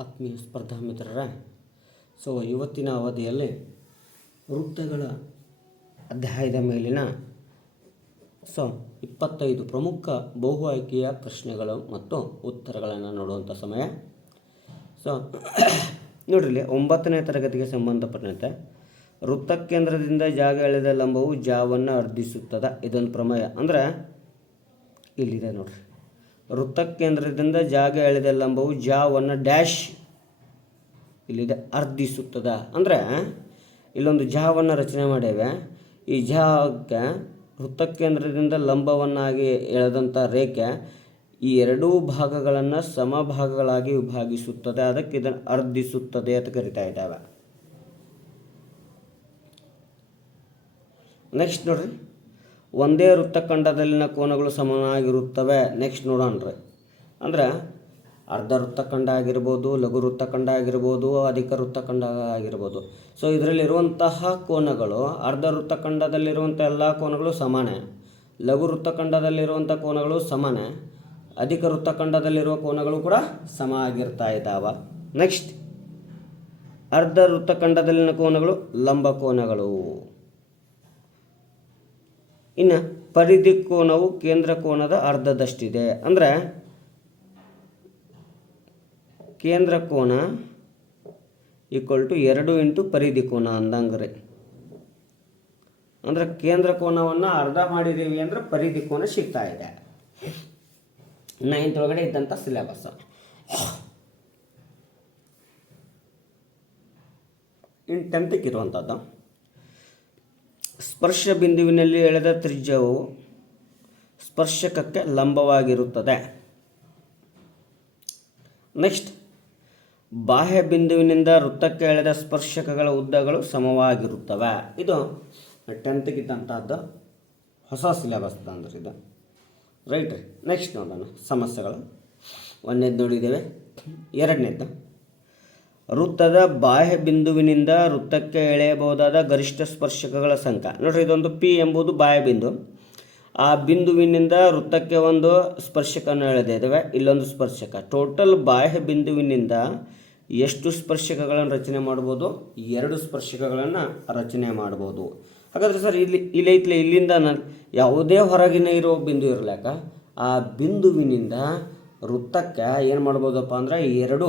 ಆತ್ಮೀಯ ಸ್ಪರ್ಧಾ ಮಿತ್ರರೇ, ಇವತ್ತಿನ ಅವಧಿಯಲ್ಲಿ ವೃತ್ತಗಳ ಅಧ್ಯಾಯದ ಮೇಲಿನ 25 ಪ್ರಮುಖ ಬಹು ಆಯ್ಕೆಯ ಪ್ರಶ್ನೆಗಳು ಮತ್ತು ಉತ್ತರಗಳನ್ನು ನೋಡುವಂಥ ಸಮಯ. ನೋಡ್ರಿ, 9ನೇ ತರಗತಿಗೆ ಸಂಬಂಧಪಟ್ಟಂತೆ ವೃತ್ತಕೇಂದ್ರದಿಂದ ಜಾಗ ಎಳೆದ ಲಂಬವು ಜಾವನ್ನು ಅರ್ಧಿಸುತ್ತದೆ. ಇದೊಂದು ಪ್ರಮೇಯ. ಅಂದರೆ ಇಲ್ಲಿದೆ ನೋಡ್ರಿ, ವೃತ್ತಕೇಂದ್ರದಿಂದ ಜಾಗ ಎಳೆದ ಲಂಬವು ಜಾವನ್ನು ಡ್ಯಾಶ್ ಇಲ್ಲಿದೆ ಅರ್ಧಿಸುತ್ತದೆ. ಅಂದರೆ ಇಲ್ಲೊಂದು ಜಾವನ್ನು ರಚನೆ ಮಾಡ್ಯಾವೆ. ಈ ಜಾಗಕ್ಕೆ ವೃತ್ತಕೇಂದ್ರದಿಂದ ಲಂಬವನ್ನಾಗಿ ಎಳೆದಂಥ ರೇಖೆ ಈ ಎರಡೂ ಭಾಗಗಳನ್ನು ಸಮಭಾಗಗಳಾಗಿ ವಿಭಾಗಿಸುತ್ತದೆ. ಅದಕ್ಕೆ ಇದನ್ನು ಅರ್ಧಿಸುತ್ತದೆ ಅಂತ ಕರಿತಾ ಇದ್ದಾವೆ. ನೆಕ್ಸ್ಟ್ ನೋಡ್ರಿ, ಒಂದೇ ವೃತ್ತಖಂಡದಲ್ಲಿನ ಕೋನಗಳು ಸಮನಾಗಿರುತ್ತವೆ. ನೆಕ್ಸ್ಟ್ ನೋಡೋಣ್ರಿ, ಅಂದ್ರೆ ಅರ್ಧ ವೃತ್ತಖಂಡ ಆಗಿರ್ಬೋದು, ಲಘು ವೃತ್ತಖಂಡ ಆಗಿರ್ಬೋದು, ಅಧಿಕ ವೃತ್ತಖಂಡ ಆಗಿರ್ಬೋದು. ಇದರಲ್ಲಿರುವಂತಹ ಕೋನಗಳು ಅರ್ಧ ವೃತ್ತಖಂಡದಲ್ಲಿರುವಂಥ ಎಲ್ಲ ಕೋನಗಳು ಸಮಾನ, ಲಘು ವೃತ್ತಖಂಡದಲ್ಲಿರುವಂಥ ಕೋನಗಳು ಸಮಾನ, ಅಧಿಕ ವೃತ್ತಖಂಡದಲ್ಲಿರುವ ಕೋನಗಳು ಕೂಡ ಸಮ ಆಗಿರ್ತಾ ಇದ್ದಾವೆ. ನೆಕ್ಸ್ಟ್, ಅರ್ಧ ವೃತ್ತಖಂಡದಲ್ಲಿನ ಕೋನಗಳು ಲಂಬ ಕೋನಗಳು. ಇನ್ನು ಪರಿಧಿ ಕೋನವು ಕೇಂದ್ರ ಕೋನದ ಅರ್ಧದಷ್ಟಿದೆ. ಅಂದರೆ ಕೇಂದ್ರ ಕೋನ = 2 × ಪರಿಧಿ ಕೋನ ಅಂದಂಗ್ರಿ. ಅಂದರೆ ಕೇಂದ್ರ ಕೋನವನ್ನು ಅರ್ಧ ಮಾಡಿದ್ದೀವಿ ಅಂದರೆ ಪರಿಧಿ ಕೋನ ಸಿಗ್ತಾ ಇದೆ. 9th ಒಳಗಡೆ ಇದ್ದಂಥ ಸಿಲೆಬಸ್. ಇನ್ನು 10th ಇರುವಂಥದ್ದು, ಸ್ಪರ್ಶ ಬಿಂದುವಿನಲ್ಲಿ ಎಳೆದ ತ್ರಿಜ್ಯವು ಸ್ಪರ್ಶಕಕ್ಕೆ ಲಂಬವಾಗಿರುತ್ತದೆ. ನೆಕ್ಸ್ಟ್, ಬಾಹ್ಯ ಬಿಂದುವಿನಿಂದ ವೃತ್ತಕ್ಕೆ ಎಳೆದ ಸ್ಪರ್ಶಕಗಳ ಉದ್ದಗಳು ಸಮವಾಗಿರುತ್ತವೆ. ಇದು 10th ಇದ್ದಂಥದ್ದು ಹೊಸ ಸಿಲೆಬಸ್ ಅಂದ್ರೆ ಇದು, ರೈಟ್ ರೀ. ನೆಕ್ಸ್ಟ್ ನೋಡೋಣ ಸಮಸ್ಯೆಗಳು. 1ನೇದು ನೋಡಿದ್ದೇವೆ. 2ನೇದು, ವೃತ್ತದ ಬಾಹ್ಯ ಬಿಂದುವಿನಿಂದ ವೃತ್ತಕ್ಕೆ ಎಳೆಯಬಹುದಾದ ಗರಿಷ್ಠ ಸ್ಪರ್ಶಕಗಳ ಸಂಖ್ಯೆ. ನೋಡ್ರಿ, ಇದೊಂದು P ಎಂಬುದು ಬಾಹ್ಯ ಬಿಂದು. ಆ ಬಿಂದುವಿನಿಂದ ವೃತ್ತಕ್ಕೆ ಒಂದು ಸ್ಪರ್ಶಕವನ್ನು ಎಳೆದಿದ್ದೇವೆ, ಇಲ್ಲೊಂದು ಸ್ಪರ್ಶಕ. ಟೋಟಲ್ ಬಾಹ್ಯ ಬಿಂದುವಿನಿಂದ ಎಷ್ಟು ಸ್ಪರ್ಶಕಗಳನ್ನು ರಚನೆ ಮಾಡ್ಬೋದು? 2 ಸ್ಪರ್ಶಕಗಳನ್ನು ರಚನೆ ಮಾಡ್ಬೋದು. ಹಾಗಾದರೆ ಸರ್, ಇಲ್ಲಿಂದ ಯಾವುದೇ ಹೊರಗಿನ ಇರೋ ಬಿಂದು ಇರಲಾಕ ಆ ಬಿಂದುವಿನಿಂದ ವೃತ್ತಕ್ಕೆ ಏನು ಮಾಡ್ಬೋದಪ್ಪ ಅಂದ್ರೆ 2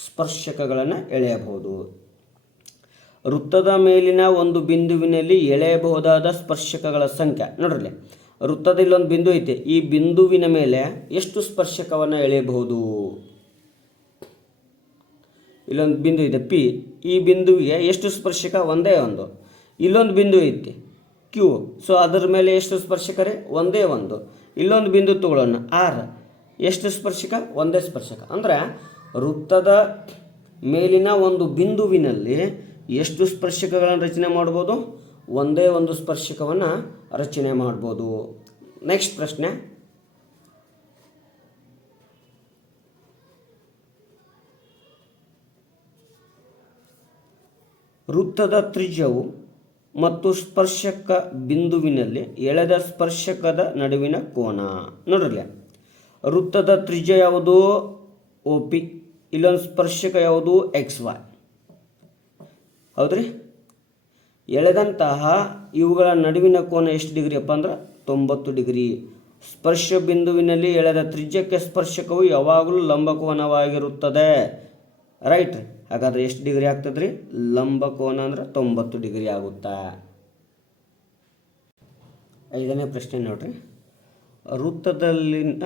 ಸ್ಪರ್ಶಕಗಳನ್ನು ಎಳೆಯಬಹುದು. ವೃತ್ತದ ಮೇಲಿನ ಒಂದು ಬಿಂದುವಿನಲ್ಲಿ ಎಳೆಯಬಹುದಾದ ಸ್ಪರ್ಶಕಗಳ ಸಂಖ್ಯೆ. ನೋಡ್ರಿ, ವೃತ್ತದ ಇಲ್ಲೊಂದು ಬಿಂದು ಐತೆ, ಈ ಬಿಂದುವಿನ ಮೇಲೆ ಎಷ್ಟು ಸ್ಪರ್ಶಕವನ್ನು ಎಳೆಯಬಹುದು? ಇಲ್ಲೊಂದು ಬಿಂದು ಇದೆ P, ಈ ಬಿಂದುವಿಗೆ ಎಷ್ಟು ಸ್ಪರ್ಶಕ? ಒಂದೇ ಒಂದು. ಇಲ್ಲೊಂದು ಬಿಂದು ಐತಿ Q, ಅದರ ಮೇಲೆ ಎಷ್ಟು ಸ್ಪರ್ಶಕರೇ? ಒಂದೇ ಒಂದು. ಇಲ್ಲೊಂದು ಬಿಂದು ತಗೊಳ್ಳೋಣ R, ಎಷ್ಟು ಸ್ಪರ್ಶಕ? ಒಂದೇ ಸ್ಪರ್ಶಕ. ಅಂದರೆ ವೃತ್ತದ ಮೇಲಿನ ಒಂದು ಬಿಂದುವಿನಲ್ಲಿ ಎಷ್ಟು ಸ್ಪರ್ಶಕಗಳನ್ನು ರಚನೆ ಮಾಡ್ಬೋದು? ಒಂದೇ ಒಂದು ಸ್ಪರ್ಶಕವನ್ನು ರಚನೆ ಮಾಡ್ಬೋದು. ನೆಕ್ಸ್ಟ್ ಪ್ರಶ್ನೆ, ವೃತ್ತದ ತ್ರಿಜ್ಯವು ಮತ್ತು ಸ್ಪರ್ಶಕ ಬಿಂದುವಿನಲ್ಲಿ ಎಳೆದ ಸ್ಪರ್ಶಕದ ನಡುವಿನ ಕೋನ. ನೋಡ್ರಲ್ಲ, ವೃತ್ತದ ತ್ರಿಜ್ಯ ಯಾವುದು? OP. ಇಲ್ಲೊಂದು ಸ್ಪರ್ಶಕ ಯಾವುದು? XY. ಹೌದ್ರಿ. ಎಳೆದಂತಹ ಇವುಗಳ ನಡುವಿನ ಕೋನ ಎಷ್ಟು ಡಿಗ್ರಿ ಅಪ್ಪ ಅಂದ್ರೆ 90 ಡಿಗ್ರಿ. ಸ್ಪರ್ಶ ಬಿಂದುವಿನಲ್ಲಿ ಎಳೆದ ತ್ರಿಜ್ಯಕ್ಕೆ ಸ್ಪರ್ಶಕವು ಯಾವಾಗಲೂ ಲಂಬಕೋನವಾಗಿರುತ್ತದೆ. ರೈಟ್. ಹಾಗಾದರೆ ಎಷ್ಟು ಡಿಗ್ರಿ ಆಗ್ತದೆ ರೀ? ಲಂಬಕೋನ ಅಂದ್ರೆ 90 ಡಿಗ್ರಿ ಆಗುತ್ತಾ. 5ನೇ ಪ್ರಶ್ನೆ ನೋಡ್ರಿ, ವೃತ್ತದಲ್ಲಿನ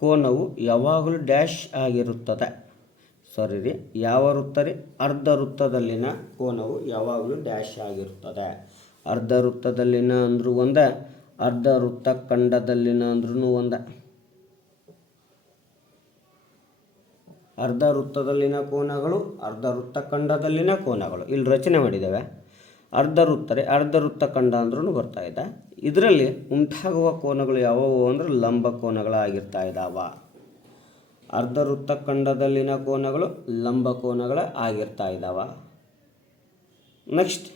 ಕೋನವು ಯಾವಾಗಲೂ ಡ್ಯಾಶ್ ಆಗಿರುತ್ತದೆ. ಸಾರಿ ರೀ, ಯಾವ ವೃತ್ತ ರೀ? ಅರ್ಧ ವೃತ್ತದಲ್ಲಿನ ಕೋನವು ಯಾವಾಗಲೂ ಡ್ಯಾಶ್ ಆಗಿರುತ್ತದೆ. ಅರ್ಧ ವೃತ್ತದಲ್ಲಿನ ಅಂದ್ರೂ ಒಂದೇ, ಅರ್ಧ ವೃತ್ತಖಂಡದಲ್ಲಿನ ಅಂದ್ರೂ ಒಂದೇ. ಅರ್ಧ ವೃತ್ತದಲ್ಲಿನ ಕೋನಗಳು, ಅರ್ಧ ವೃತ್ತಖಂಡದಲ್ಲಿನ ಕೋನಗಳು ಇಲ್ಲಿ ರಚನೆ ಮಾಡಿದ್ದಾವೆ. ಅರ್ಧ ವೃತ್ತ ರೀ, ಅರ್ಧ ವೃತ್ತಖಂಡ ಅಂದ್ರೂ ಬರ್ತಾ ಇದೆ. ಇದರಲ್ಲಿ ಉಂಟಾಗುವ ಕೋನಗಳು ಯಾವುವು ಅಂದ್ರೆ ಲಂಬ ಕೋನಗಳಾಗಿರ್ತಾ ಇದ್ದಾವ. ಅರ್ಧ ವೃತ್ತಖಂಡದಲ್ಲಿನ ಕೋನಗಳು ಲಂಬ ಕೋನಗಳ ಆಗಿರ್ತಾ ಇದ್ದಾವ. ನೆಕ್ಸ್ಟ್,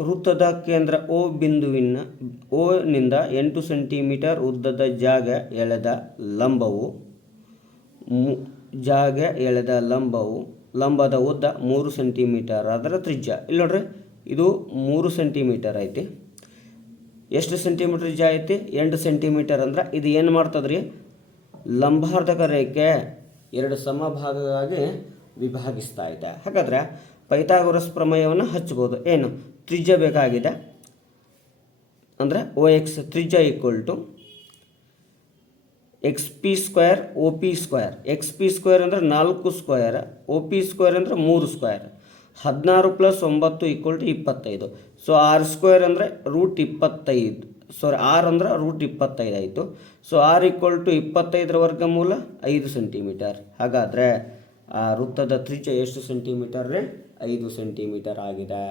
ವೃತ್ತದ ಕೇಂದ್ರ O ಬಿಂದುವಿನ O ನಿಂದ 8 ಸೆಂಟಿಮೀಟರ್ ಉದ್ದದ ಜಾಗ ಎಳೆದ ಲಂಬವು ಜಾಗೆ ಎಳೆದ ಲಂಬದ ಉದ್ದ 3 ಸೆಂಟಿಮೀಟರ್ ಅದರ ತ್ರಿಜ್ಯ. ಇಲ್ಲಿ ನೋಡ್ರಿ, ಇದು 3 ಸೆಂಟಿಮೀಟರ್ ಐತಿ. ಎಷ್ಟು ಸೆಂಟಿಮೀಟರ್ ತ್ರಿಜ್ಯ ಐತಿ? 8 ಸೆಂಟಿಮೀಟರ್. ಅಂದ್ರೆ ಇದು ಏನು ಮಾಡ್ತದ್ರಿ, ಲಂಬಾರ್ಧಕ ರೇಖೆ 2 ಸಮಭಾಗವಾಗಿ ವಿಭಾಗಿಸ್ತಾ ಇದೆ. ಹಾಗಾದರೆ ಪೈಥಾಗೊರಸ್ ಪ್ರಮೇಯವನ್ನು ಹಚ್ಬೋದು. ಏನು ತ್ರಿಜ್ಯ ಬೇಕಾಗಿದೆ ಅಂದರೆ OX ತ್ರಿಜ್ಯ = XP square OP square. XP square ಅಂದರೆ 4 ಸ್ಕ್ವೇರ್, OP ಸ್ಕ್ವೇರ್ ಅಂದರೆ 3 ಸ್ಕ್ವೇರ್. 16 + 9 = 25. ಸೊ R ಸ್ಕ್ವೇರ್ ಅಂದರೆ √25. R ಅಂದರೆ √25 ಆಯಿತು. ಸೊ R = 25 ವರ್ಗಮೂಲ 5 ಸೆಂಟಿಮೀಟರ್. ಹಾಗಾದರೆ ಆ ವೃತ್ತದ ತ್ರಿಜ್ಯ ಎಷ್ಟು ಸೆಂಟಿಮೀಟರ್ ರೀ? 5 ಸೆಂಟಿಮೀಟರ್ ಆಗಿದೆ.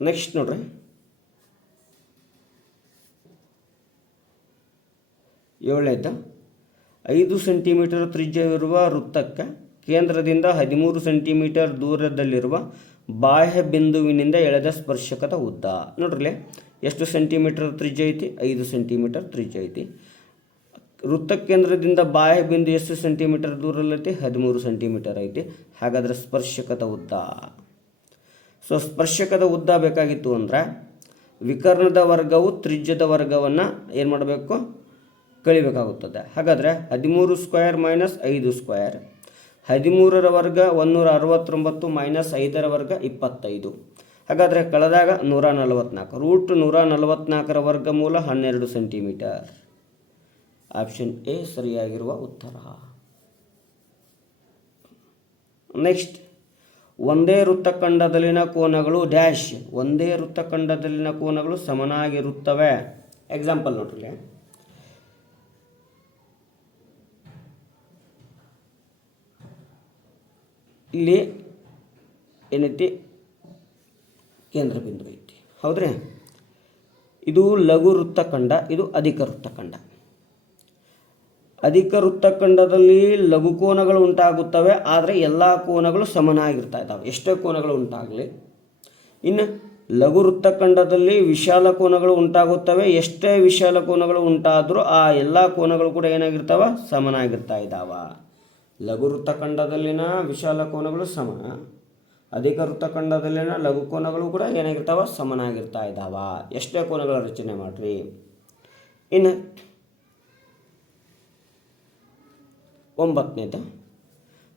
ನೆಕ್ಸ್ಟ್ ನೋಡ್ರಿ, 7ನೇದು 5 ಸೆಂಟಿಮೀಟರ್ ತ್ರಿಜ್ಯವಿರುವ ವೃತ್ತಕ್ಕೆ ಕೇಂದ್ರದಿಂದ 13 ಸೆಂಟಿಮೀಟರ್ ದೂರದಲ್ಲಿರುವ ಬಾಹ್ಯ ಬಿಂದುವಿನಿಂದ ಎಳೆದ ಸ್ಪರ್ಶಕದ ಉದ್ದ. ನೋಡ್ರಿ, ಎಷ್ಟು ಸೆಂಟಿಮೀಟರ್ ತ್ರಿಜ್ಯ ಐತಿ? 5 ಸೆಂಟಿಮೀಟರ್ ತ್ರಿಜ್ಯ ಐತಿ. ವೃತ್ತ ಕೇಂದ್ರದಿಂದ ಬಾಹ್ಯ ಬಿಂದು ಎಷ್ಟು ಸೆಂಟಿಮೀಟರ್ ದೂರದಲ್ಲೈತಿ? 13 ಸೆಂಟಿಮೀಟರ್ ಐತಿ. ಹಾಗಾದರೆ ಸ್ಪರ್ಶಕದ ಉದ್ದ. ಸೊ ಸ್ಪರ್ಶಕದ ಉದ್ದ ಬೇಕಾಗಿತ್ತು ಅಂದರೆ ವಿಕರ್ಣದ ವರ್ಗವು ತ್ರಿಜ್ಯದ ವರ್ಗವನ್ನು ಏನು ಮಾಡಬೇಕು? ಕಳಿಬೇಕಾಗುತ್ತದೆ. ಹಾಗಾದರೆ 13 ಸ್ಕ್ವೇರ್ ಮೈನಸ್ 5 ಸ್ಕ್ವೇರ್. 13ರ ವರ್ಗ 169 ಮೈನಸ್ 5ರ ವರ್ಗ 25. ಹಾಗಾದರೆ ಕಳೆದಾಗ 144. √144ರ ವರ್ಗಮೂಲ 12 ಸೆಂಟಿಮೀಟರ್. ಆಪ್ಷನ್ ಎ ಸರಿಯಾಗಿರುವ ಉತ್ತರ. ನೆಕ್ಸ್ಟ್, ಒಂದೇ ವೃತ್ತಖಂಡದಲ್ಲಿನ ಕೋನಗಳು ಡ್ಯಾಶ್. ಒಂದೇ ವೃತ್ತಖಂಡದಲ್ಲಿನ ಕೋನಗಳು ಸಮನಾಗಿರುತ್ತವೆ. ಎಕ್ಸಾಂಪಲ್ ನೋಡ್ರಿ, ಇಲ್ಲಿ ಏನೈತಿ? ಕೇಂದ್ರ ಬಿಂದು ಐತಿ, ಹೌದ್ರಿ? ಇದು ಲಘು ವೃತ್ತಖಂಡ, ಇದು ಅಧಿಕ ವೃತ್ತಖಂಡ. ಅಧಿಕ ವೃತ್ತಖಂಡದಲ್ಲಿ ಲಘು ಕೋನಗಳು ಉಂಟಾಗುತ್ತವೆ, ಆದರೆ ಎಲ್ಲ ಕೋನಗಳು ಸಮನಾಗಿರ್ತಾ ಇದ್ದಾವೆ, ಎಷ್ಟೇ ಕೋನಗಳು ಉಂಟಾಗಲಿ. ಇನ್ನು ಲಘು ವೃತ್ತಖಂಡದಲ್ಲಿ ವಿಶಾಲ ಕೋನಗಳು ಉಂಟಾಗುತ್ತವೆ, ಎಷ್ಟೇ ವಿಶಾಲ ಕೋನಗಳು ಉಂಟಾದರೂ ಆ ಎಲ್ಲ ಕೋನಗಳು ಕೂಡ ಏನಾಗಿರ್ತಾವ? ಸಮನಾಗಿರ್ತಾ ಇದ್ದಾವ. ಲಘು ವೃತ್ತಖಂಡದಲ್ಲಿನ ವಿಶಾಲ ಕೋನಗಳು ಸಮ, ಅಧಿಕ ವೃತ್ತಖಂಡದಲ್ಲಿನ ಲಘು ಕೋನಗಳು ಕೂಡ ಏನಾಗಿರ್ತಾವ? ಸಮನಾಗಿರ್ತಾ ಇದ್ದಾವ, ಎಷ್ಟೇ ಕೋನಗಳ ರಚನೆ ಮಾಡಿರಿ. ಇನ್ನು 9ನೇದು,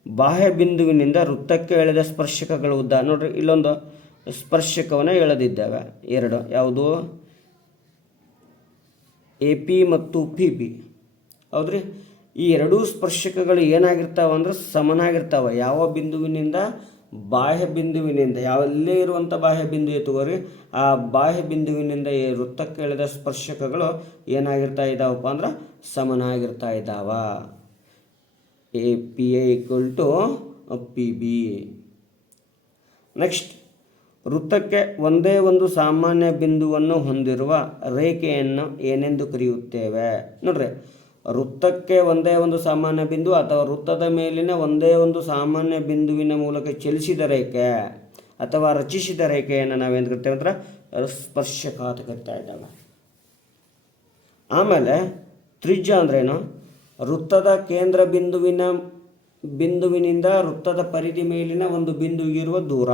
ಬಾಹ್ಯ ಬಿಂದುವಿನಿಂದ ವೃತ್ತಕ್ಕೆ ಎಳೆದ ಸ್ಪರ್ಶಕಗಳ ಉದ್ದ. ನೋಡ್ರಿ, ಇಲ್ಲೊಂದು ಸ್ಪರ್ಶಕವನ್ನು ಎಳೆದಿದ್ದೇವೆ, 2. ಯಾವುದು? AP ಮತ್ತು PP, ಹೌದ್ರಿ? ಈ ಎರಡೂ ಸ್ಪರ್ಶಕಗಳು ಏನಾಗಿರ್ತಾವೆ ಅಂದ್ರೆ ಸಮನಾಗಿರ್ತಾವೆ. ಯಾವ ಬಿಂದುವಿನಿಂದ? ಬಾಹ್ಯ ಬಿಂದುವಿನಿಂದ. ಯಾವಲ್ಲೇ ಇರುವಂಥ ಬಾಹ್ಯ ಬಿಂದು ತಗೋರಿ, ಆ ಬಾಹ್ಯ ಬಿಂದುವಿನಿಂದ ಈ ವೃತ್ತಕ್ಕೆ ಎಳೆದ ಸ್ಪರ್ಶಕಗಳು ಏನಾಗಿರ್ತಾ ಇದ್ದಾವಪ್ಪ ಅಂದ್ರೆ ಸಮನಾಗಿರ್ತಾ ಇದ್ದಾವ. APA = PB. ನೆಕ್ಸ್ಟ್, ವೃತ್ತಕ್ಕೆ ಒಂದೇ ಒಂದು ಸಾಮಾನ್ಯ ಬಿಂದುವನ್ನು ಹೊಂದಿರುವ ರೇಖೆಯನ್ನು ಏನೆಂದು ಕರೆಯುತ್ತೇವೆ? ನೋಡ್ರಿ, ವೃತ್ತಕ್ಕೆ ಒಂದೇ ಒಂದು ಸಾಮಾನ್ಯ ಬಿಂದು ಅಥವಾ ವೃತ್ತದ ಮೇಲಿನ ಒಂದೇ ಒಂದು ಸಾಮಾನ್ಯ ಬಿಂದುವಿನ ಮೂಲಕ ಚಲಿಸಿದ ರೇಖೆ ಅಥವಾ ರಚಿಸಿದ ರೇಖೆಯನ್ನು ನಾವೇನು ಕರಿತೇವೆ ಅಂದ್ರೆ ಸ್ಪರ್ಶಕ ಅಂತ ಕರಿತಾ ಇದ್ದಾವೆ. ಆಮೇಲೆ ತ್ರಿಜ್ಯ ಅಂದ್ರೇನು? ವೃತ್ತದ ಕೇಂದ್ರ ಬಿಂದುವಿನಿಂದ ವೃತ್ತದ ಪರಿಧಿ ಮೇಲಿನ ಒಂದು ಬಿಂದುವಿಗಿರುವ ದೂರ.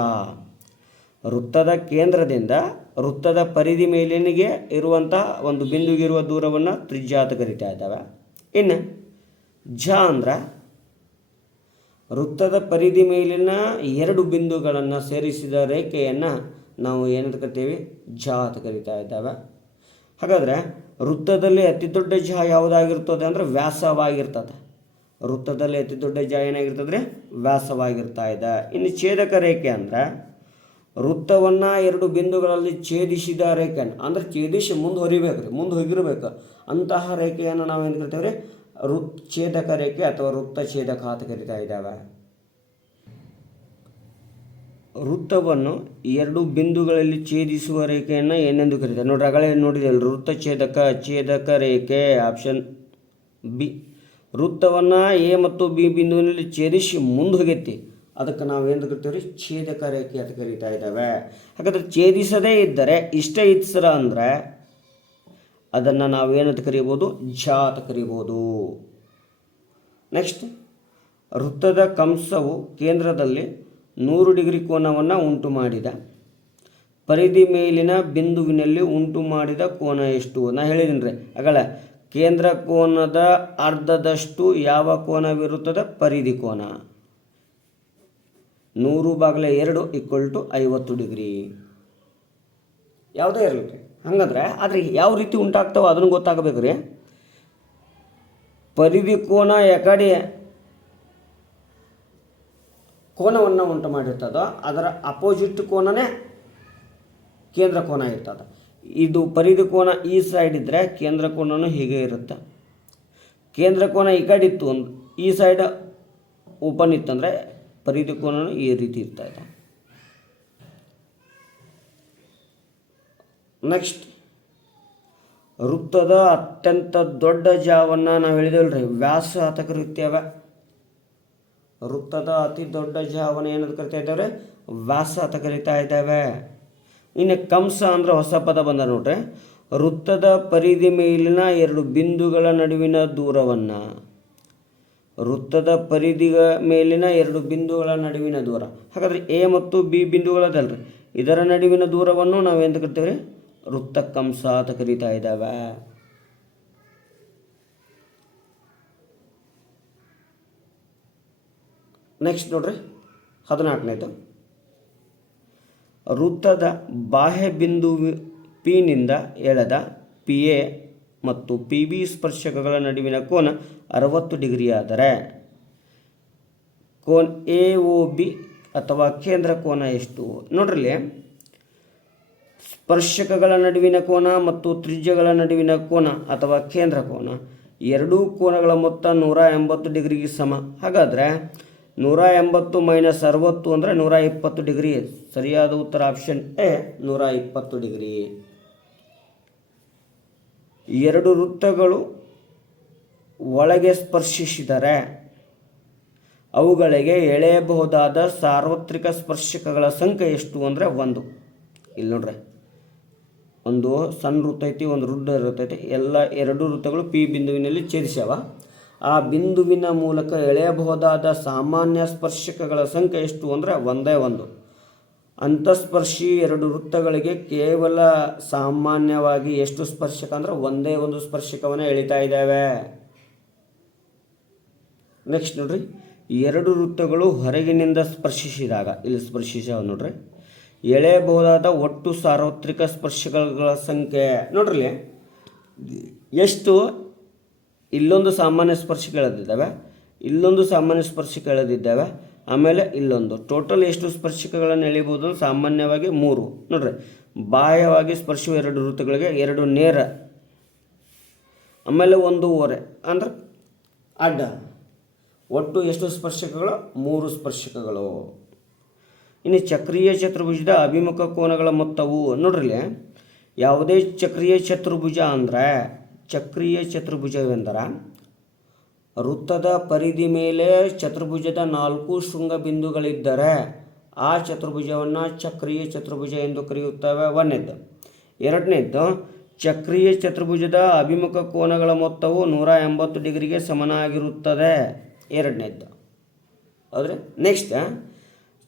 ವೃತ್ತದ ಕೇಂದ್ರದಿಂದ ವೃತ್ತದ ಪರಿಧಿ ಮೇಲಿನಿಗೆ ಇರುವಂತಹ ಒಂದು ಬಿಂದುವಿಗಿರುವ ದೂರವನ್ನು ತ್ರಿಜ್ಯ ಅಂತ ಕರಿತಾ ಇದ್ದಾವೆ. ಇನ್ನು ಝ ಅಂದ್ರೆ ವೃತ್ತದ ಪರಿಧಿ ಮೇಲಿನ 2 ಬಿಂದುಗಳನ್ನು ಸೇರಿಸಿದ ರೇಖೆಯನ್ನು ನಾವು ಏನಂತ ಕರಿತೀವಿ? ಝ ಅಂತ ಕರಿತಾ ಇದ್ದಾವೆ. ಹಾಗಾದರೆ ವೃತ್ತದಲ್ಲಿ ಅತಿ ದೊಡ್ಡ ಝ ಯಾವುದಾಗಿರ್ತದೆ ಅಂದರೆ ವ್ಯಾಸವಾಗಿರ್ತದೆ. ವೃತ್ತದಲ್ಲಿ ಅತಿ ದೊಡ್ಡ ಝ ಏನಾಗಿರ್ತದೆ? ವ್ಯಾಸವಾಗಿರ್ತಾ ಇದೆ. ಇನ್ನು ಛೇದಕ ರೇಖೆ ಅಂದರೆ ವೃತ್ತವನ್ನು 2 ಬಿಂದುಗಳಲ್ಲಿ ಛೇದಿಸಿದ ರೇಖೆಯನ್ನು, ಅಂದರೆ ಛೇದಿಸಿ ಮುಂದೆ ಹೋಗಿರಬೇಕು ಅಂತಹ ರೇಖೆಯನ್ನು ನಾವು ಏನು ಕರಿತೇವೆ ರೀ? ಛೇದಕ ರೇಖೆ ಅಥವಾ ವೃತ್ತ ಛೇದಕ ಅಂತ ಕರಿತಾ ಇದ್ದಾವೆ. ವೃತ್ತವನ್ನು 2 ಬಿಂದುಗಳಲ್ಲಿ ಛೇದಿಸುವ ರೇಖೆಯನ್ನು ಏನೆಂದು ಕರೀತಾರೆ? ನೋಡ್ರಿ, ಆಗಲೇ ನೋಡಿದೆಲ್ಲ, ವೃತ್ತ ಛೇದಕ ರೇಖೆ. Option B. ವೃತ್ತವನ್ನು ಎ ಮತ್ತು ಬಿ ಬಿಂದುವಿನಲ್ಲಿ ಛೇದಿಸಿ ಮುಂದೆ ಹೋಗೈತಿ, ಅದಕ್ಕೆ ನಾವು ಏನು ಕರಿತೀವಿ ರೀ? ಛೇದಕ ರೇಖೆ ಅಂತ ಕರೀತಾ ಇದ್ದಾವೆ. ಹಾಗಾದ್ರೆ ಛೇದಿಸದೇ ಇದ್ದರೆ ಇಷ್ಟ ಇತ್ಸರ ಅಂದರೆ ಅದನ್ನು ನಾವೇನಂತ ಕರೀಬೋದು, ಝ ಅಂತ ಕರೀಬೋದು. ನೆಕ್ಸ್ಟ್, ವೃತ್ತದ ಕಂಸವು ಕೇಂದ್ರದಲ್ಲಿ 100 ಡಿಗ್ರಿ ಕೋನವನ್ನು ಉಂಟು ಮಾಡಿದ. ಪರಿಧಿ ಮೇಲಿನ ಬಿಂದುವಿನಲ್ಲಿ ಉಂಟು ಮಾಡಿದ ಕೋನ ಎಷ್ಟು? ನಾ ಹೇಳಿದ್ದೀನಿ ರೀ ಆಗಲ್ಲ, ಕೇಂದ್ರ ಕೋನದ ಅರ್ಧದಷ್ಟು ಯಾವ ಕೋನವಿರುತ್ತದೆ? ಪರಿಧಿ ಕೋನ. 100/2 = 50 ಡಿಗ್ರಿ. ಯಾವುದೇ ಇರಲಿ ರೀ, ಹಂಗಂದ್ರೆ ಆದರೆ ಯಾವ ರೀತಿ ಉಂಟಾಗ್ತಾವೆ ಅದನ್ನು ಗೊತ್ತಾಗಬೇಕು ರೀ. ಪರಿಧಿ ಕೋನ ಯಾಕಡೆ ಕೋನವನ್ನು ಉಂಟು ಮಾಡಿರ್ತದೋ ಅದರ ಅಪೋಸಿಟ್ ಕೋನನೇ ಕೇಂದ್ರ ಕೋನ ಇರ್ತದೆ. ಇದು ಪರಿಧಿ ಕೋನ ಈ ಸೈಡ್ ಇದ್ದರೆ ಕೇಂದ್ರ ಕೋನನೂ ಹೀಗೆ ಇರುತ್ತೆ. ಕೇಂದ್ರ ಕೋನ ಈ ಕಡೆ ಇತ್ತು, ಈ ಸೈಡ್ ಓಪನ್ ಇತ್ತಂದರೆ ಪರಿಧಿ ಕೋನನೂ ಈ ರೀತಿ ಇರ್ತಾಯಿದೆ. ನೆಕ್ಸ್ಟ್, ವೃತ್ತದ ಅತ್ಯಂತ ದೊಡ್ಡ ಜಾವನ್ನು ನಾವು ಹೇಳಿದೇವಲ್ರಿ, ವ್ಯಾಸ ಅಂತ ಕರಿತೇವೆ. ವೃತ್ತದ ಅತಿ ದೊಡ್ಡ ಜಾವನ್ನು ಏನಂತ ಕರಿತಾ ಇದ್ದೇವೆ? ವ್ಯಾಸ ಅಂತ ಕರಿತಾ ಇದ್ದೇವೆ. ಇನ್ನು ಕಂಸ ಅಂದರೆ ಹೊಸ ಪದ ಬಂದ ನೋಡ್ರಿ. ವೃತ್ತದ ಪರಿಧಿ ಮೇಲಿನ 2 ಬಿಂದುಗಳ ನಡುವಿನ ದೂರವನ್ನು, ವೃತ್ತದ ಪರಿಧಿ ಮೇಲಿನ 2 ಬಿಂದುಗಳ ನಡುವಿನ ದೂರ. ಹಾಗಾದರೆ ಎ ಮತ್ತು ಬಿ ಬಿಂದುಗಳದಲ್ರಿ, ಇದರ ನಡುವಿನ ದೂರವನ್ನು ನಾವು ಎಂತ ಕರಿತೇವೆ? ವೃತ್ತ ಕಂಸ ಅಂತ ಕರಿತಾ ಇದ್ದಾವೆ. ನೆಕ್ಸ್ಟ್ ನೋಡ್ರಿ 14ನೇದು, ವೃತ್ತದ ಬಾಹ್ಯ ಬಿಂದು ಪಿ ನಿಂದ ಎಳೆದ ಪಿ ಎ ಮತ್ತು ಪಿ ಬಿ ಸ್ಪರ್ಶಕಗಳ ನಡುವಿನ ಕೋನ 60 ಡಿಗ್ರಿ ಆದರೆ ಕೋನ ಎ ಒ ಬಿ ಅಥವಾ ಕೇಂದ್ರ ಕೋನ ಎಷ್ಟು? ನೋಡ್ರಲ್ಲಿ, ಸ್ಪರ್ಶಕಗಳ ನಡುವಿನ ಕೋನ ಮತ್ತು ತ್ರಿಜ್ಯಗಳ ನಡುವಿನ ಕೋನ ಅಥವಾ ಕೇಂದ್ರ ಕೋನ ಎರಡೂ ಕೋನಗಳ ಮೊತ್ತ 180 ಡಿಗ್ರಿಗೆ ಸಮ. ಹಾಗಾದರೆ 180 - 60 ಅಂದರೆ 120 ಡಿಗ್ರಿ. ಸರಿಯಾದ ಉತ್ತರ ಆಪ್ಷನ್ ಎ, 120 ಡಿಗ್ರಿ. 2 ವೃತ್ತಗಳು ಒಳಗೆ ಸ್ಪರ್ಶಿಸಿದರೆ ಅವುಗಳಿಗೆ ಎಳೆಯಬಹುದಾದ ಸಾರ್ವತ್ರಿಕ ಸ್ಪರ್ಶಕಗಳ ಸಂಖ್ಯೆ ಎಷ್ಟು ಅಂದರೆ 1. ಇಲ್ಲಿ ನೋಡ್ರಿ, ಒಂದು ಸಣ್ಣ ವೃತ್ತ ಐತಿ, ಒಂದು ವೃತ್ತ ಇರ್ತೈತಿ. ಎಲ್ಲ 2 ವೃತ್ತಗಳು ಪಿ ಬಿಂದುವಿನಲ್ಲಿ ಛೇದಿಸ್ಯಾವ. ಆ ಬಿಂದುವಿನ ಮೂಲಕ ಎಳೆಯಬಹುದಾದ ಸಾಮಾನ್ಯ ಸ್ಪರ್ಶಕಗಳ ಸಂಖ್ಯೆ ಎಷ್ಟು ಅಂದರೆ 1. ಅಂತಸ್ಪರ್ಶಿ 2 ವೃತ್ತಗಳಿಗೆ ಕೇವಲ ಸಾಮಾನ್ಯವಾಗಿ ಎಷ್ಟು ಸ್ಪರ್ಶಕ ಅಂದರೆ 1 ಸ್ಪರ್ಶಕವನ್ನು ಎಳಿತಾ ಇದ್ದಾವೆ. ನೆಕ್ಸ್ಟ್ ನೋಡ್ರಿ, 2 ವೃತ್ತಗಳು ಹೊರಗಿನಿಂದ ಸ್ಪರ್ಶಿಸಿದಾಗ, ಇಲ್ಲಿ ಸ್ಪರ್ಶಿಸ್ಯಾವ ನೋಡ್ರಿ, ಎಳೆಯಬಹುದಾದ ಒಟ್ಟು ಸಾರ್ವತ್ರಿಕ ಸ್ಪರ್ಶಕಗಳ ಸಂಖ್ಯೆ ನೋಡ್ರಿ ಎಷ್ಟು. ಇಲ್ಲೊಂದು ಸಾಮಾನ್ಯ ಸ್ಪರ್ಶಕ ಎಳೆದಿದ್ದಾವೆ, ಇಲ್ಲೊಂದು ಸಾಮಾನ್ಯ ಸ್ಪರ್ಶಕ ಎಳೆದಿದ್ದಾವೆ, ಆಮೇಲೆ ಇಲ್ಲೊಂದು. ಟೋಟಲ್ ಎಷ್ಟು ಸ್ಪರ್ಶಕಗಳನ್ನು ಎಳಿಬೋದು? ಸಾಮಾನ್ಯವಾಗಿ 3 ನೋಡ್ರಿ. ಬಾಹ್ಯವಾಗಿ ಸ್ಪರ್ಶಿಸುವ 2 ವೃತ್ತಗಳಿಗೆ 2 ನೇರ, ಆಮೇಲೆ 1 ಓರೆ ಅಂದ್ರೆ ಅಡ್ಡ. ಒಟ್ಟು ಎಷ್ಟು ಸ್ಪರ್ಶಕಗಳು? 3 ಸ್ಪರ್ಶಕಗಳು. ಇನ್ನು ಚಕ್ರೀಯ ಚತುರ್ಭುಜದ ಅಭಿಮುಖ ಕೋನಗಳ ಮೊತ್ತವು ನೋಡ್ರಿ, ಯಾವುದೇ ಚಕ್ರೀಯ ಚತುರ್ಭುಜ ಅಂದರೆ, ಚಕ್ರೀಯ ಚತುರ್ಭುಜವೆಂದರೆ ವೃತ್ತದ ಪರಿಧಿ ಮೇಲೆ ಚತುರ್ಭುಜದ 4 ಶೃಂಗ ಬಿಂದುಗಳಿದ್ದರೆ ಆ ಚತುರ್ಭುಜವನ್ನು ಚಕ್ರೀಯ ಚತುರ್ಭುಜ ಎಂದು ಕರೆಯುತ್ತೇವೆ. 1ನೇದ್ದು. 2ನೇದ್ದು, ಚಕ್ರೀಯ ಚತುರ್ಭುಜದ ಅಭಿಮುಖ ಕೋನಗಳ ಮೊತ್ತವು 180 ಡಿಗ್ರಿಗೆ ಸಮನಾಗಿರುತ್ತದೆ. 2ನೇದ್ದು. ಹೌದ್ರಿ. ನೆಕ್ಸ್ಟ್,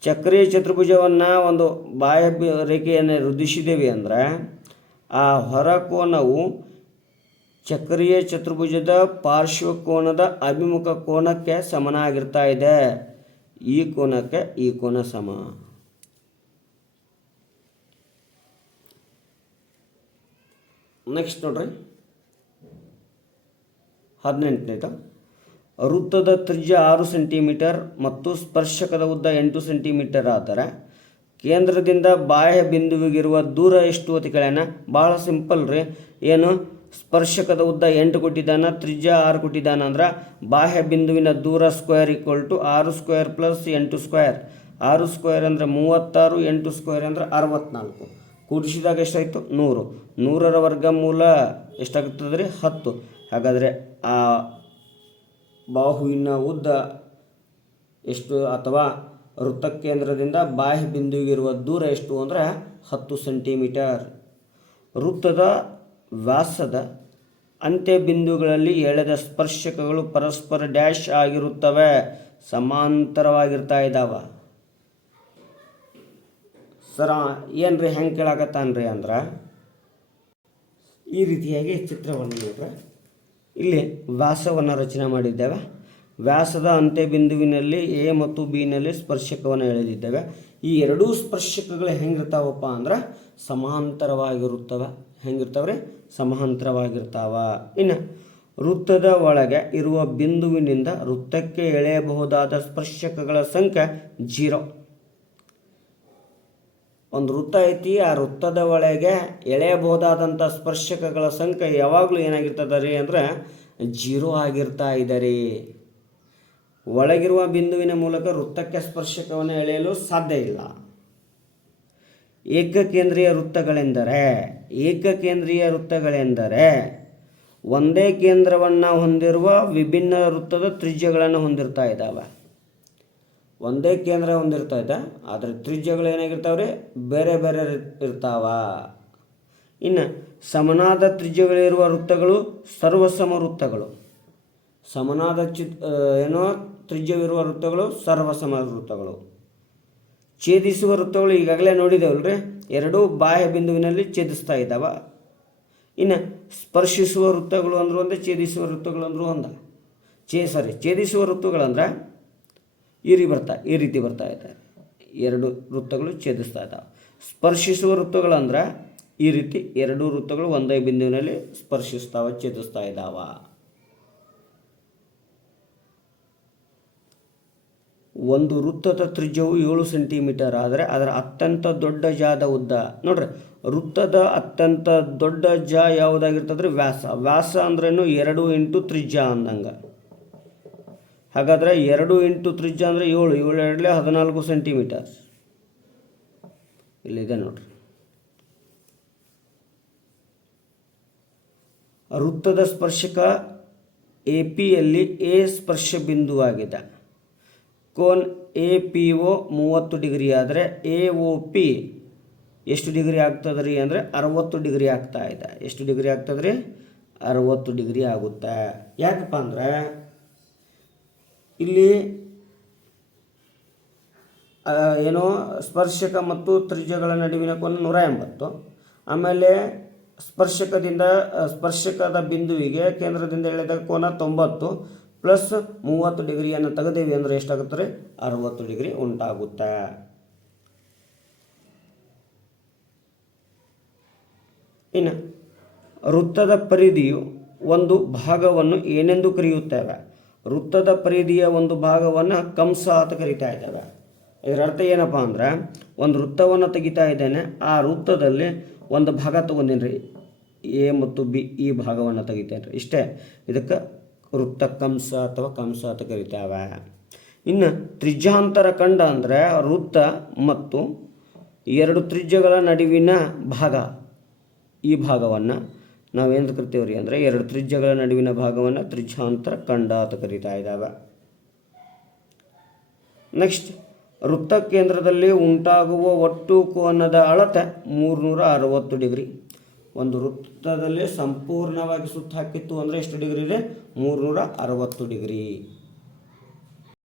ಚಕ್ರೀಯ ಚತುರ್ಭುಜವನ್ನು ಒಂದು ಬಾಹ್ಯ ರೇಖೆಯನ್ನು ವೃದ್ಧಿಸಿದ್ದೇವೆ ಅಂದರೆ ಆ ಹೊರ ಕೋನವು ಚಕ್ರೀಯ ಚತುರ್ಭುಜದ ಪಾರ್ಶ್ವಕೋನದ ಅಭಿಮುಖ ಕೋನಕ್ಕೆ ಸಮನಾಗಿರ್ತಾ ಇದೆ. ಈ ಕೋನಕ್ಕೆ ಈ ಕೋನ ಸಮ. ನೆಕ್ಸ್ಟ್ ನೋಡ್ರಿ 18ನೇದು, ವೃತ್ತದ ತ್ರಿಜ್ಯ 6 ಸೆಂಟಿಮೀಟರ್ ಮತ್ತು ಸ್ಪರ್ಶಕದ ಉದ್ದ 8 ಸೆಂಟಿಮೀಟರ್ ಆದರೆ ಕೇಂದ್ರದಿಂದ ಬಾಹ್ಯ ಬಿಂದುವಿಗಿರುವ ದೂರ ಎಷ್ಟು ಅಂತ ಕೇಳ್ಯಾನ. ಭಾಳ ಸಿಂಪಲ್ ರೀ. ಏನು, ಸ್ಪರ್ಶಕದ ಉದ್ದ 8 ಕೊಟ್ಟಿದ್ದಾನ, ತ್ರಿಜ್ಯ 6 ಕೊಟ್ಟಿದ್ದಾನ ಅಂದ್ರೆ ಬಾಹ್ಯ ಬಿಂದುವಿನ ದೂರ ಸ್ಕ್ವೇರ್ = 6 ಸ್ಕ್ವೇರ್ + 8 ಸ್ಕ್ವೇರ್. 6 ಸ್ಕ್ವೇರ್ ಅಂದರೆ 36, 8 ಸ್ಕ್ವೇರ್ ಅಂದರೆ 64. ಕೂಡಿಸಿದಾಗ ಎಷ್ಟಾಯಿತು? 100. 100ರ ವರ್ಗಮೂಲ ಎಷ್ಟಾಗುತ್ತದೆ ರೀ? 10. ಹಾಗಾದರೆ ಆ ಬಾಹುವಿನ ಉದ್ದ ಎಷ್ಟು ಅಥವಾ ವೃತ್ತಕೇಂದ್ರದಿಂದ ಬಾಹ್ಯ ಬಿಂದುವಿಗಿರುವ ದೂರ ಎಷ್ಟು ಅಂದರೆ 10 ಸೆಂಟಿಮೀಟರ್. ವೃತ್ತದ ವ್ಯಾಸದ ಅಂತ್ಯಬಿಂದುಗಳಲ್ಲಿ ಎಳೆದ ಸ್ಪರ್ಶಕಗಳು ಪರಸ್ಪರ ಡ್ಯಾಶ್ ಆಗಿರುತ್ತವೆ, ಸಮಾಂತರವಾಗಿರ್ತಾ ಇದ್ದಾವೆ. ಸರ ಏನ್ರಿ ಹೆಂಗೆ ಕೇಳಾಕತ್ತಾನ್ರಿ ಅಂದ್ರೆ ಈ ರೀತಿಯಾಗಿ ಚಿತ್ರವನ್ನು ನೋಡ್ರೆ ಇಲ್ಲಿ ವ್ಯಾಸವನ್ನು ರಚನೆ ಮಾಡಿದ್ದೇವೆ. ವ್ಯಾಸದ ಅಂತ್ಯಬಿಂದುವಿನಲ್ಲಿ ಎ ಮತ್ತು ಬಿನಲ್ಲಿ ಸ್ಪರ್ಶಕವನ್ನು ಎಳೆದಿದ್ದೇವೆ. ಈ ಎರಡೂ ಸ್ಪರ್ಶಕಗಳು ಹೆಂಗಿರ್ತಾವಪ್ಪ ಅಂದ್ರೆ ಸಮಾಂತರವಾಗಿರುತ್ತವೆ. ಹೆಂಗಿರ್ತಾವ್ರಿ? ಸಮಾಂತರವಾಗಿರ್ತಾವ. ಇನ್ನು ವೃತ್ತದ ಒಳಗೆ ಇರುವ ಬಿಂದುವಿನಿಂದ ವೃತ್ತಕ್ಕೆ ಎಳೆಯಬಹುದಾದ ಸ್ಪರ್ಶಕಗಳ ಸಂಖ್ಯೆ 0. ಒಂದು ವೃತ್ತ ಐತಿ, ಆ ವೃತ್ತದ ಒಳಗೆ ಎಳೆಯಬಹುದಾದಂಥ ಸ್ಪರ್ಶಕಗಳ ಸಂಖ್ಯೆ ಯಾವಾಗಲೂ ಏನಾಗಿರ್ತದೆ ರೀ ಅಂದರೆ 0 ಆಗಿರ್ತಾ ಇದೆ ರೀ. ಒಳಗಿರುವ ಬಿಂದುವಿನ ಮೂಲಕ ವೃತ್ತಕ್ಕೆ ಸ್ಪರ್ಶಕವನ್ನು ಎಳೆಯಲು ಸಾಧ್ಯ ಇಲ್ಲ. ಏಕಕೇಂದ್ರೀಯ ವೃತ್ತಗಳೆಂದರೆ ಒಂದೇ ಕೇಂದ್ರವನ್ನು ಹೊಂದಿರುವ ವಿಭಿನ್ನ ವೃತ್ತದ ತ್ರಿಜ್ಯಗಳನ್ನು ಹೊಂದಿರ್ತಾ ಇದ್ದಾವೆ. ಒಂದೇ ಕೇಂದ್ರ ಹೊಂದಿರ್ತಾ ಇದೆ, ಆದರೆ ತ್ರಿಜ್ಯಗಳು ಏನಾಗಿರ್ತಾವ್ರಿ? ಬೇರೆ ಬೇರೆ ಇರ್ತಾವ. ಇನ್ನು ಸಮನಾದ ತ್ರಿಜ್ಯಗಳಿರುವ ವೃತ್ತಗಳು ಸರ್ವಸಮ ವೃತ್ತಗಳು. ಸಮನಾದ ತ್ರಿಜ್ಯವಿರುವ ವೃತ್ತಗಳು ಸರ್ವಸಮ ವೃತ್ತಗಳು. ಛೇದಿಸುವ ವೃತ್ತಗಳು ಈಗಾಗಲೇ ನೋಡಿದೇವಲ್ರಿ, ಎರಡೂ ಬಾಹ್ಯ ಬಿಂದುವಿನಲ್ಲಿ ಛೇದಿಸ್ತಾ ಇದ್ದಾವೆ. ಇನ್ನು ಸ್ಪರ್ಶಿಸುವ ವೃತ್ತಗಳು ಅಂದರೂ ಒಂದೇ, ಛೇದಿಸುವ ವೃತ್ತಗಳು ಅಂದರೂ ಒಂದ. ಛೇದಿಸುವ ವೃತ್ತಗಳಂದ್ರೆ ಈ ರೀತಿ ಬರ್ತಾ ಇದೆ. ಎರಡು ವೃತ್ತಗಳು ಛೇದಿಸ್ತಾ ಇದ್ದಾವೆ. ಸ್ಪರ್ಶಿಸುವ ವೃತ್ತಗಳಂದ್ರೆ ಈ ರೀತಿ ಎರಡೂ ವೃತ್ತಗಳು ಒಂದೇ ಬಿಂದುವಿನಲ್ಲಿ ಛೇದಿಸ್ತಾ ಇದ್ದಾವ. ಒಂದು ವೃತ್ತದ ತ್ರಿಜ್ಯವು 7 ಸೆಂಟಿಮೀಟರ್ ಆದರೆ ಅದರ ಅತ್ಯಂತ ದೊಡ್ಡ ಜಾದ ಉದ್ದ ನೋಡ್ರಿ. ವೃತ್ತದ ಅತ್ಯಂತ ದೊಡ್ಡ ಜಾ ಯಾವುದಾಗಿರ್ತದ್ರಿ? ವ್ಯಾಸ ಅಂದ್ರೇನು? 2 ಇಂಟು ತ್ರಿಜ್ಯ ಅಂದಂಗೆ. ಹಾಗಾದರೆ 2 ಇಂಟು ತ್ರಿಜ್ಯ ಅಂದರೆ 7, 7 14 ಸೆಂಟಿಮೀಟರ್. ಇಲ್ಲಿದೆ ನೋಡ್ರಿ. ವೃತ್ತದ ಸ್ಪರ್ಶಕ ಎ ಪಿಯಲ್ಲಿ ಎ ಸ್ಪರ್ಶ ಬಿಂದುವಾಗಿದೆ. Cone A P O 30 degree ಆದರೆ ಎ ಒ ಪಿ ಎಷ್ಟು ಡಿಗ್ರಿ ಆಗ್ತದೆ ರೀ ಅಂದರೆ 60 ಡಿಗ್ರಿ ಆಗ್ತಾ ಇದೆ. ಎಷ್ಟು ಡಿಗ್ರಿ ಆಗ್ತದೆ ರೀ? 60 ಡಿಗ್ರಿ ಆಗುತ್ತೆ. ಯಾಕಪ್ಪ ಅಂದರೆ ಇಲ್ಲಿ ಸ್ಪರ್ಶಕ ಮತ್ತು ತ್ರಿಜ್ಯಗಳ ನಡುವಿನ ಕೋನ 180. ಆಮೇಲೆ ಸ್ಪರ್ಶಕದ ಬಿಂದುವಿಗೆ ಕೇಂದ್ರದಿಂದ ಎಳೆದ ಕೋನ 90 ಪ್ಲಸ್ 30 ಡಿಗ್ರಿಯನ್ನು ತೆಗೆದೇವಿ ಅಂದರೆ ಎಷ್ಟಾಗುತ್ತೆ ರೀ? 60 ಡಿಗ್ರಿ ಉಂಟಾಗುತ್ತೆ. ಇನ್ನು ವೃತ್ತದ ಪರಿಧಿಯು ಒಂದು ಭಾಗವನ್ನು ಏನೆಂದು ಕರೆಯುತ್ತೇವೆ? ವೃತ್ತದ ಪರಿಧಿಯ ಒಂದು ಭಾಗವನ್ನು ಕಂಸ ಅಂತ ಕರಿತಾ ಇದ್ದೇವೆ. ಇದರ ಅರ್ಥ ಏನಪ್ಪ ಅಂದ್ರೆ ಒಂದು ವೃತ್ತವನ್ನು ತೆಗಿತಾ ಇದ್ದೇನೆ, ಆ ವೃತ್ತದಲ್ಲಿ ಒಂದು ಭಾಗ ತೊಗೊಂಡೇನಿ ರೀ, ಎ ಮತ್ತು ಬಿ, ಈ ಭಾಗವನ್ನು ತೆಗಿತೇನೆ ರೀ, ಇಷ್ಟೇ. ಇದಕ್ಕೆ ವೃತ್ತ ಕಂಸ ಅಥವಾ ಕಂಸ ಅಂತ ಕರಿತೇವೆ. ಇನ್ನು ತ್ರಿಜ್ಯಾಂತರ ಖಂಡ ಅಂದರೆ ವೃತ್ತ ಮತ್ತು ಎರಡು ತ್ರಿಜ್ಯಗಳ ನಡುವಿನ ಭಾಗ, ಈ ಭಾಗವನ್ನು ನಾವೇನು ಕರಿತೇವೆ ರೀ ಅಂದರೆ ಎರಡು ತ್ರಿಜ್ಯಗಳ ನಡುವಿನ ಭಾಗವನ್ನು ತ್ರಿಜ್ಯಾಂತರ ಖಂಡ ಅಂತ ಕರಿತಾ ಇದ್ದಾವೆ. ನೆಕ್ಸ್ಟ್, ವೃತ್ತ ಕೇಂದ್ರದಲ್ಲಿ ಉಂಟಾಗುವ ಒಟ್ಟು ಕೋನದ ಅಳತೆ 360 ಡಿಗ್ರಿ. ಒಂದು ವೃತ್ತದಲ್ಲಿ ಸಂಪೂರ್ಣವಾಗಿ ಸುತ್ತ ಹಾಕಿತ್ತು ಅಂದರೆ ಎಷ್ಟು ಡಿಗ್ರಿ ಇದೆ? 360 ಡಿಗ್ರಿ.